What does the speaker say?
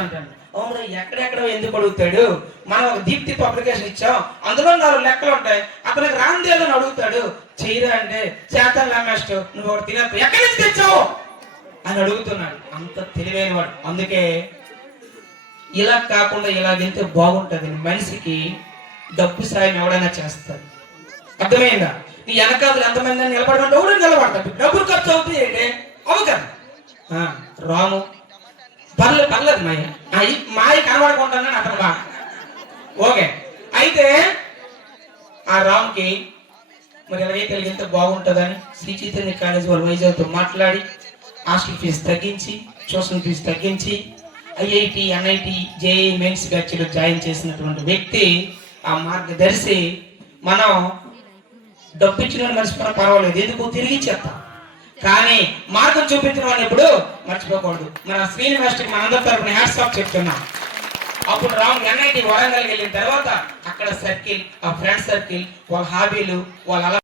అంటాడు. అవును, ఎక్కడెక్కడ ఎందుకు అడుగుతాడు? మనం ఒక దీప్తి పబ్లికేషన్ ఇచ్చాం, అందులో 4 లెక్కలు ఉంటాయి. అతనికి రాందేదని అడుగుతాడు. చేయరా అంటే చేతాను లాస్ట్ నువ్వు ఒకటి తినేస్తావు, ఎక్కడి నుంచి తెచ్చావు అని అడుగుతున్నాడు. అంత తెలివైన వాడు. అందుకే ఇలా కాకుండా ఇలా వెళ్తే బాగుంటుంది. మనిషికి డబ్బు సాయం ఎవడైనా చేస్తాడు. అర్థమైందా? నీ వెనకాల ఎంతమంది నిలబడమంటే ఎవరు నిలబడతాడు. డబ్బులు ఖర్చు అవుతుంది ఏంటి? అవు కదా. రాము పర్లేదు మాయ కనబడుకుంటానని అతను బా ఓకే. అయితే ఆ రామ్కి మరి ఎలాగైతే వెళ్తే బాగుంటుందని శ్రీ చైతన్య కాలేజ్ వాళ్ళ వైజాగ్తో మాట్లాడి హాస్టల్ ఫీజు తగ్గించి, ట్యూషన్ ఫీజు తగ్గించి, ఐఐటి, ఎన్ఐటి, జేఈ మెయిన్స్ బ్యాచ్లో జాయిన్ చేసినటువంటి వ్యక్తి, ఆ మార్గదర్శి. మనం డబ్బు ఇచ్చిన మర్చిపోయినా పర్వాలేదు, ఎందుకు తిరిగి ఇచ్చేస్తాం. కానీ మార్గం చూపించిన వాడిని ఎప్పుడు మర్చిపోకూడదు. మన శ్రీనివాస్కి మనందరి తరపున హ్యాట్స్ ఆఫ్ చెప్తున్నాం. అప్పుడు రామ్ ఎన్ఐటి వరంగల్ వెళ్ళిన తర్వాత అక్కడ సర్కిల్, ఆ ఫ్రెండ్ సర్కిల్, వాళ్ళ హాబీలు, వాళ్ళ